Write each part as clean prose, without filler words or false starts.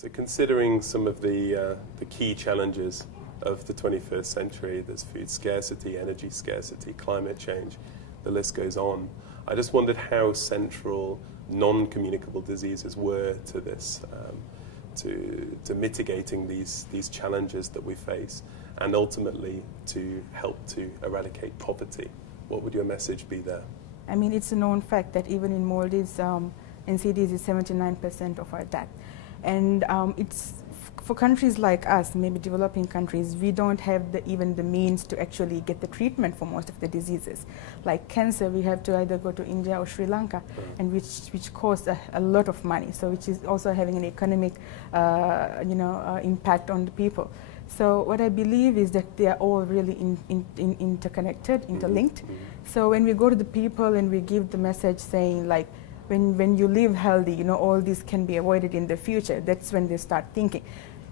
So considering some of the key challenges of the 21st century, there's food scarcity, energy scarcity, climate change, the list goes on. I just wondered how central non-communicable diseases were to this, to mitigating these challenges that we face, and ultimately to help to eradicate poverty. What would your message be there? I mean, it's a known fact that even in Maldives, NCDs is 79% of our death. And it's for countries like us, maybe developing countries, we don't have even the means to actually get the treatment for most of the diseases. Like cancer, we have to either go to India or Sri Lanka, and which costs a lot of money. So which is also having an economic, impact on the people. So what I believe is that they are all really interconnected, interlinked. So when we go to the people and we give the message saying like, when you live healthy, all this can be avoided in the future, that's when they start thinking.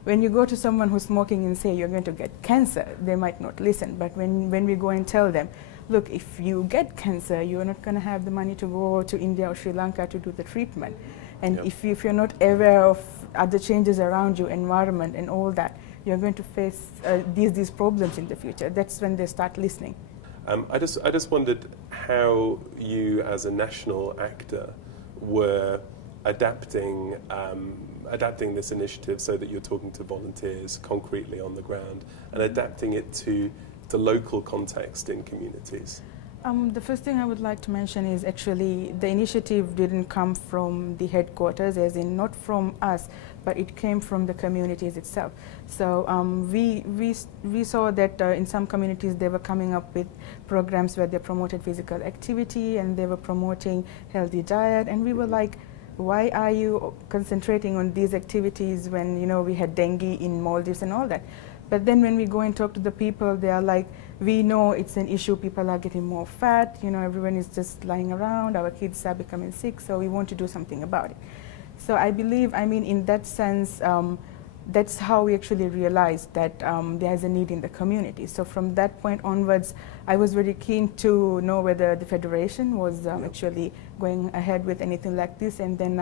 When you go to someone who's smoking and say you're going to get cancer, they might not listen. But when we go and tell them, look, if you get cancer, you're not going to have the money to go to India or Sri Lanka to do the treatment. And if you're not aware of other changes around you, environment and all that, you're going to face these problems in the future. That's when they start listening. I just wondered how you, as a national actor, were adapting this initiative so that you're talking to volunteers concretely on the ground and adapting it to the local context in communities. The first thing I would like to mention is actually the initiative didn't come from the headquarters, as in not from us, but it came from the communities itself. So we saw that in some communities they were coming up with programs where they promoted physical activity and they were promoting healthy diet, and we were like, why are you concentrating on these activities when we had dengue in Maldives and all that? But then when we go and talk to the people, they are like, we know it's an issue, people are getting more fat, everyone is just lying around, our kids are becoming sick, so we want to do something about it. So I believe, in that sense, that's how we actually realized that there's a need in the community. So from that point onwards, I was very keen to know whether the Federation was actually going ahead with anything like this, and then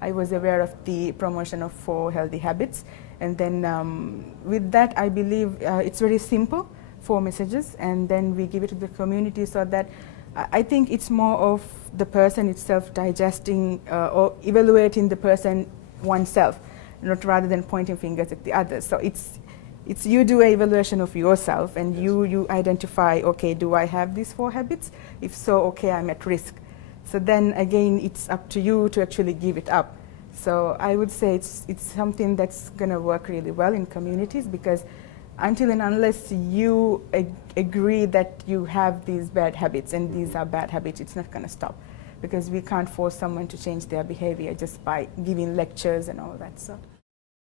I was aware of the promotion of 4 healthy habits. And then with that, I believe it's very simple, 4 messages, and then we give it to the community so that I think it's more of the person itself digesting or evaluating the person oneself, not rather than pointing fingers at the others. So it's you do an evaluation of yourself, and you identify, okay, do I have these 4 habits? If so, okay, I'm at risk. So then again, it's up to you to actually give it up. So I would say it's something that's going to work really well in communities, because until and unless you agree that you have these bad habits and these are bad habits, it's not going to stop, because we can't force someone to change their behavior just by giving lectures and all that. So.